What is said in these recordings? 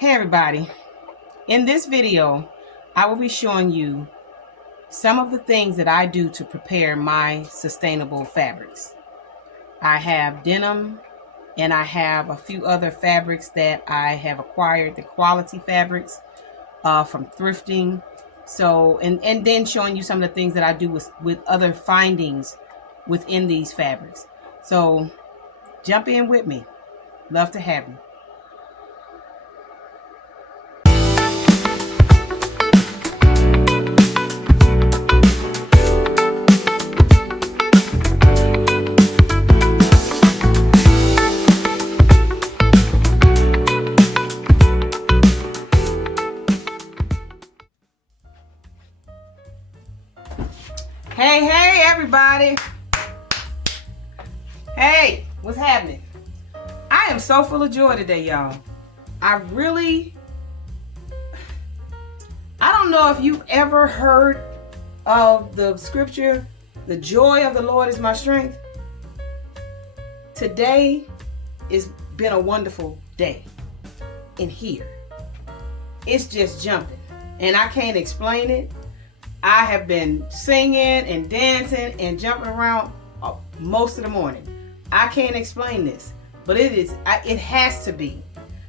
Hey everybody, in this video I will be showing you some of the things that I do to prepare my sustainable fabrics. I have denim and I have a few other fabrics that I have acquired, the quality fabrics from thrifting. So and then showing you some of the things that I do with other findings within these fabrics. So jump in with me. Love to have you. Hey everybody. Hey, what's happening? I am so full of joy today, y'all. I don't know if you've ever heard of the scripture, the joy of the Lord is my strength. Today has been a wonderful day in here. It's just jumping and I can't explain it. I have been singing and dancing and jumping around most of the morning. I can't explain this, but it has to be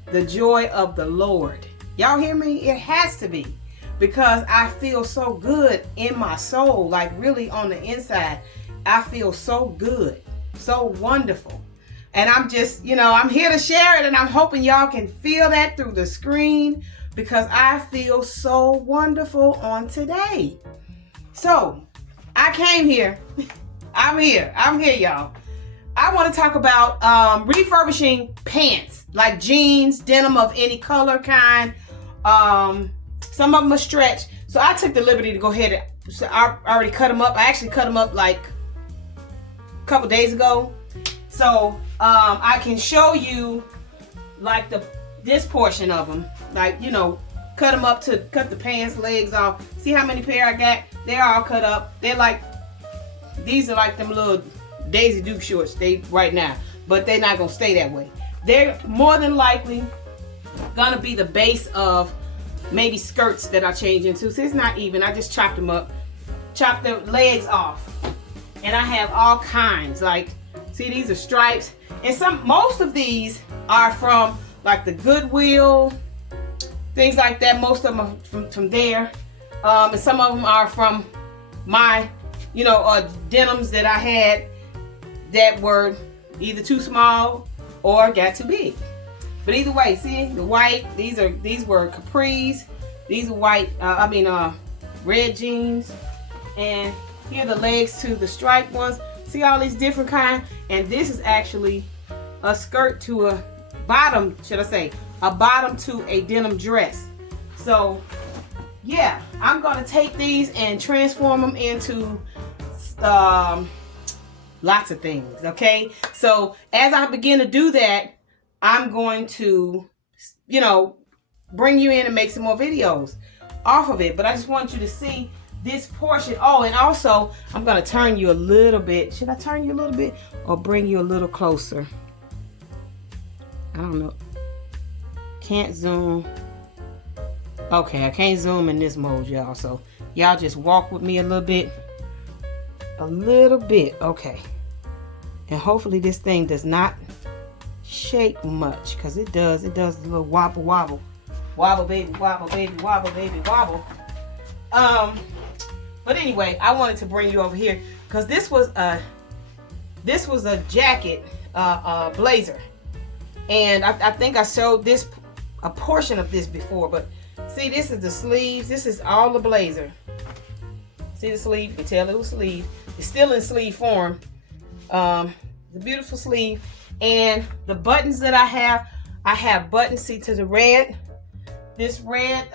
the joy of the Lord. Y'all hear me? It has to be, because I feel so good in my soul, like really on the inside. I feel so good, so wonderful. And I'm just, I'm here to share it, and I'm hoping y'all can feel that through the screen, because I feel so wonderful on today. So I came here. I'm here, y'all. I want to talk about refurbishing pants, like jeans, denim of any color, kind. Some of them are stretch. So I took the liberty to go ahead and, so I already cut them up. I actually cut them up like a couple days ago. So I can show you like this portion of them, like, cut them up to cut the pants legs off. See how many pair I got? They're all cut up. These are like them little Daisy Duke shorts right now, but they're not gonna stay that way. They're more than likely gonna be the base of maybe skirts that I change into. So it's not even, I just chopped them up, chopped the legs off. And I have all kinds, like, see, these are stripes. And most of these are from like the Goodwill, things like that. Most of them are from there. And some of them are from my, denims that I had that were either too small or got too big. But either way, see the white, these were capris. These are white, red jeans. And here are the legs to the striped ones. See all these different kinds? And this is actually a skirt to a bottom, should I say, a bottom to a denim dress. So yeah, I'm gonna take these and transform them into lots of things, okay? So as I begin to do that, I'm going to, bring you in and make some more videos off of it. But I just want you to see this portion. Oh, and also I'm gonna turn you a little bit. Should I turn you a little bit or bring you a little closer? I don't know. Can't zoom. Okay, I can't zoom in this mode, y'all. So y'all just walk with me a little bit. Okay. And hopefully this thing does not shake much, because it does a little wobble baby, wobble baby, wobble. But anyway, I wanted to bring you over here because this was a jacket, blazer, and I think I showed a portion of this before. But see, this is the sleeves. This is all the blazer. See the sleeve? You can tell it was sleeve. It's still in sleeve form. The beautiful sleeve. And the buttons that I have buttons, see, to the red. This red,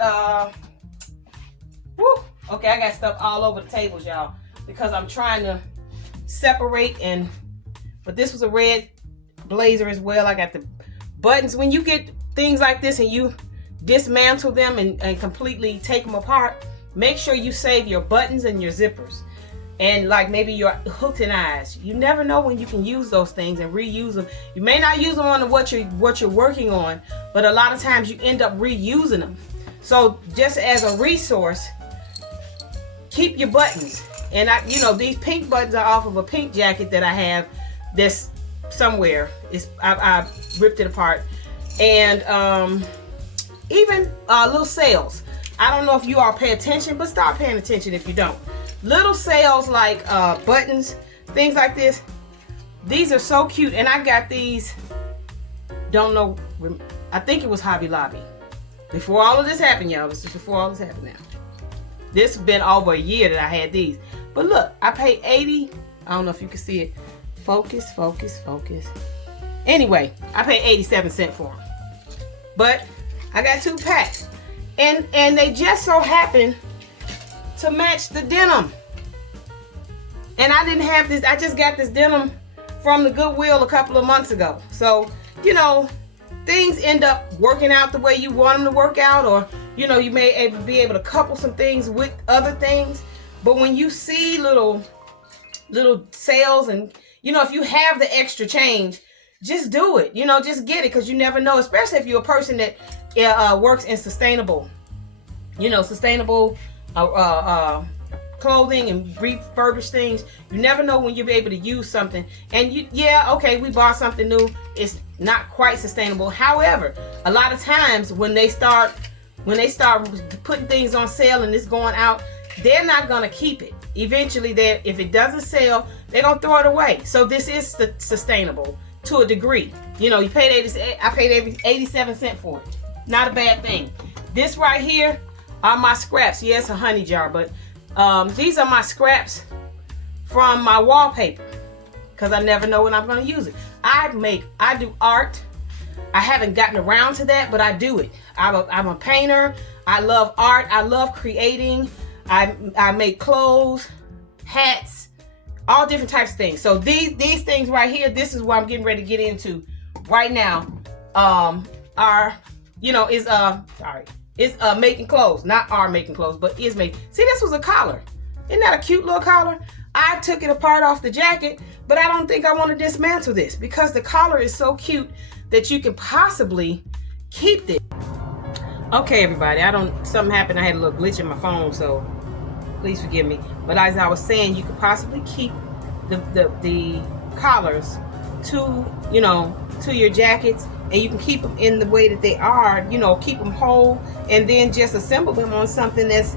okay, I got stuff all over the tables, y'all, because I'm trying to separate. But this was a red blazer as well. I got the buttons. When you get things like this and you dismantle them and completely take them apart, make sure you save your buttons and your zippers. and like maybe your hooked and eyes. You never know when you can use those things and reuse them. You may not use them on what you're working on, but a lot of times you end up reusing them. So just as a resource, keep your buttons. And these pink buttons are off of a pink jacket that I have that's somewhere. I ripped it apart. And even little sales. I don't know if you all pay attention, but start paying attention if you don't. Little sales like buttons, things like this. These are so cute. And I got these, I think it was Hobby Lobby. Before all of this happened, y'all. This is before all this happened now. This has been over a year that I had these. But look, I paid 80. I don't know if you can see it. Focus. Anyway, I paid 87 cents for them. But I got 2 packs. And they just so happen to match the denim. And I didn't have this. I just got this denim from the Goodwill a couple of months ago. So, things end up working out the way you want them to work out, or you may be able to couple some things with other things. But when you see little sales, and if you have the extra change, just do it. Just get it, because you never know, especially if you're a person that works in sustainable clothing and refurbish things. You never know when you'll be able to use something. And we bought something new. It's not quite sustainable. However, a lot of times when they start putting things on sale and it's going out, they're not gonna keep it. Eventually, if it doesn't sell, they're gonna throw it away. So this is sustainable to a degree. You paid I paid 87 cents for it. Not a bad thing. This right here are my scraps. Yes, a honey jar, but these are my scraps from my wallpaper, because I never know when I'm going to use it. I do art. I haven't gotten around to that, but I do it. I'm a painter. I love art. I love creating. I make clothes, hats, all different types of things. So these things right here, this is what I'm getting ready to get into right now. It's making clothes, not making clothes, but is making. See, this was a collar. Isn't that a cute little collar? I took it apart off the jacket, but I don't think I want to dismantle this, because the collar is so cute that you can possibly keep it. Okay, everybody, something happened. I had a little glitch in my phone, so please forgive me. But as I was saying, you could possibly keep the collars to your jackets, and you can keep them in the way that they are, keep them whole, and then just assemble them on something that's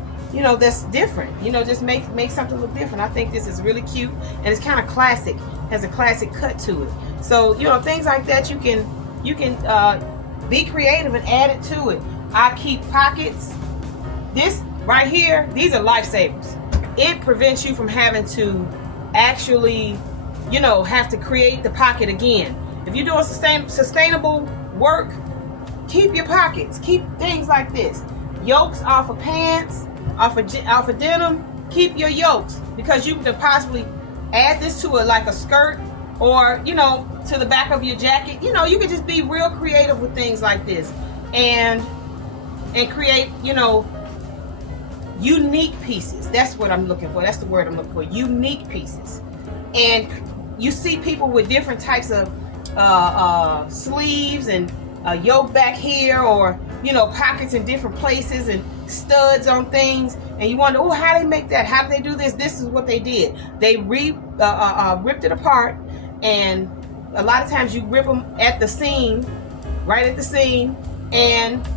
different. Just make something look different. I think this is really cute, and it's kind of classic, has a classic cut to it. So, things like that, you can be creative and add it to it. I keep pockets. This right here, these are lifesavers. It prevents you from having to actually, have to create the pocket again. If you're doing sustainable work, keep your pockets. Keep things like this. Yokes off of pants, off of denim. Keep your yokes, because you could possibly add this to like a skirt, or to the back of your jacket. You could just be real creative with things like this, and create unique pieces. That's what I'm looking for. That's the word I'm looking for. Unique pieces. And you see people with different types of sleeves and yoke back here, or pockets in different places and studs on things, and you wonder, how they make that? How do they do this? This is what they did. They ripped it apart, and a lot of times you rip them at the seam, right at the seam, and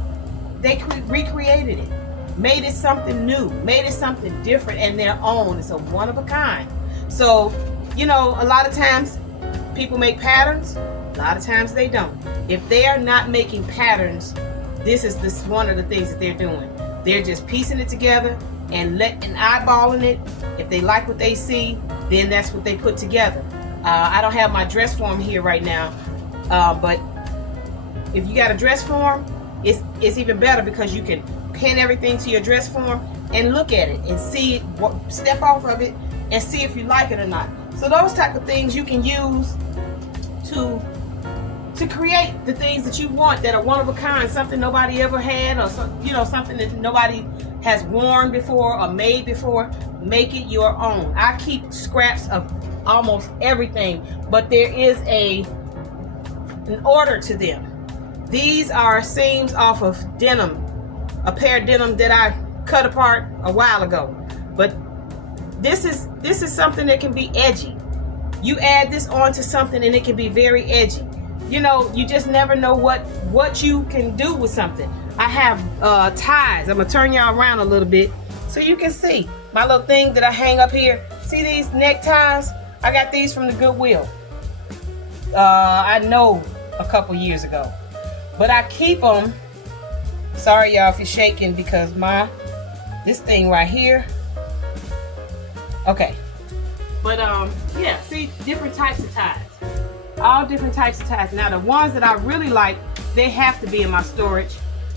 they recreated it, made it something new, made it something different and their own. It's a one of a kind. So a lot of times people make patterns, a lot of times they don't. If they are not making patterns, this is one of the things that they're doing. They're just piecing it together and eyeballing it. If they like what they see, then that's what they put together. I don't have my dress form here right now, but if you got a dress form, it's even better, because you can pin everything to your dress form and look at it and see it, step off of it and see if you like it or not. So those type of things you can use to create the things that you want, that are one of a kind, something nobody ever had, or something that nobody has worn before or made before, make it your own. I keep scraps of almost everything, but there is an order to them. These are seams off of denim, a pair of denim that I cut apart a while ago. But this is something that can be edgy. You add this onto something and it can be very edgy. You know, you just never know what you can do with something. I have ties. I'm gonna turn y'all around a little bit so you can see my little thing that I hang up here. See these neckties? I got these from the Goodwill. I know a couple years ago, but I keep them. Sorry y'all if you're shaking because this thing right here. Okay, but yeah, see, different types of ties. All different types of ties. Now the ones that I really like, they have to be in my storage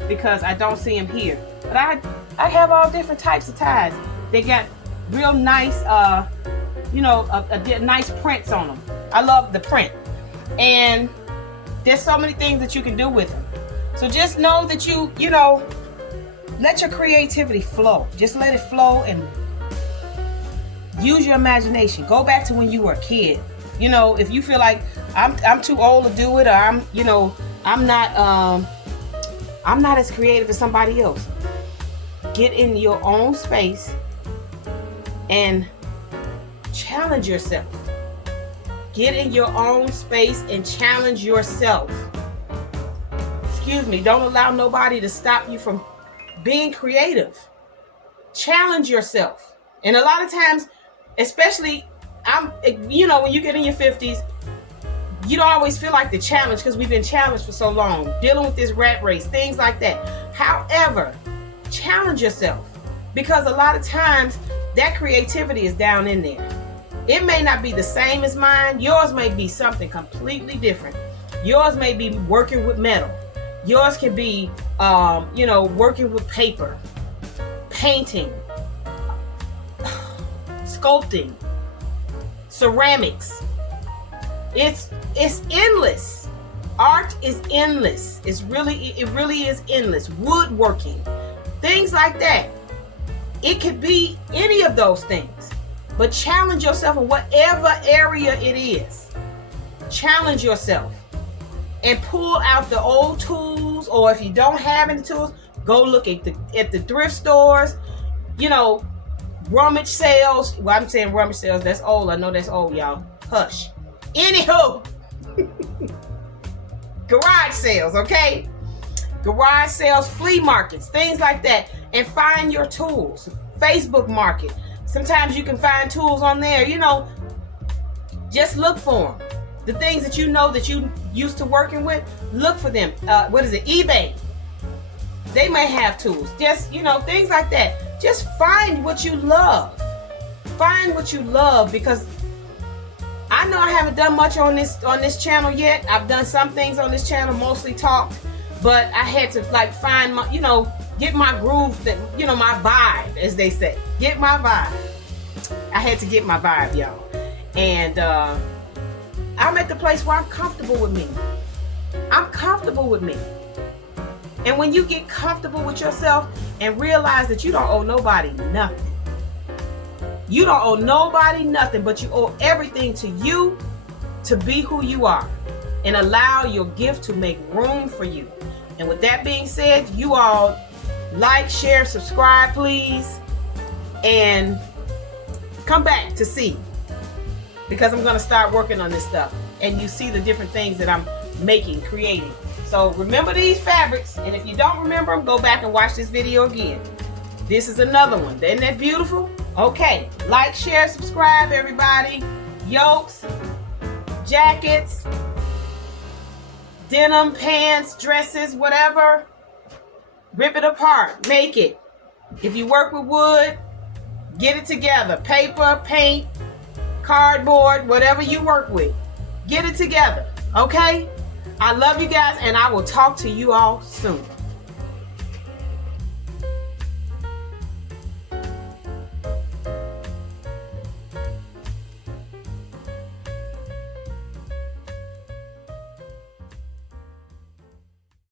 because I don't see them here. But I have all different types of ties. They got real nice, you know, nice prints on them. I love the print. And there's so many things that you can do with them. So just know that you know, let your creativity flow. Just let it flow and use your imagination. Go back to when you were a kid. You know, if you feel like I'm too old to do it, or I'm not as creative as somebody else. Get in your own space and challenge yourself. Get in your own space and challenge yourself. Excuse me, don't allow nobody to stop you from being creative. Challenge yourself. And a lot of times, especially, you know, when you get in your 50s, you don't always feel like the challenge because we've been challenged for so long, dealing with this rat race, things like that. However, challenge yourself, because a lot of times that creativity is down in there. It may not be the same as mine. Yours may be something completely different. Yours may be working with metal. Yours can be, you know, working with paper, painting, sculpting, ceramics. It's endless. Art is endless. It really is endless. Woodworking, things like that. It could be any of those things. But challenge yourself in whatever area it is. Challenge yourself and pull out the old tools, or if you don't have any tools, go look at the thrift stores, you know, rummage sales. Well, I'm saying rummage sales, that's old. I know that's old, y'all. Hush. Anywho, garage sales, okay? Garage sales, flea markets, things like that, and find your tools. Facebook Market. Sometimes you can find tools on there, you know, just look for them. The things that you know that you used to working with, look for them. eBay. They may have tools. Just, you know, things like that. Just find what you love. Find what you love, because I know I haven't done much on this channel yet. I've done some things on this channel, mostly talked, but I had to like find my, you know, get my groove, that, you know, my vibe, as they say. Get my vibe. I had to get my vibe, y'all. And I'm at the place where I'm comfortable with me. I'm comfortable with me. And when you get comfortable with yourself and realize that you don't owe nobody nothing. You don't owe nobody nothing, but you owe everything to you to be who you are and allow your gift to make room for you. And with that being said, you all like, share, subscribe, please. And come back to see, because I'm going to start working on this stuff. And you see the different things that I'm making, creating. So remember these fabrics. And if you don't remember them, go back and watch this video again. This is another one. Isn't that beautiful? Okay. Like, share, subscribe, everybody. Yokes, jackets, denim, pants, dresses, whatever. Rip it apart. Make it. If you work with wood, get it together. Paper, paint, cardboard, whatever you work with. Get it together. Okay? I love you guys, and I will talk to you all soon.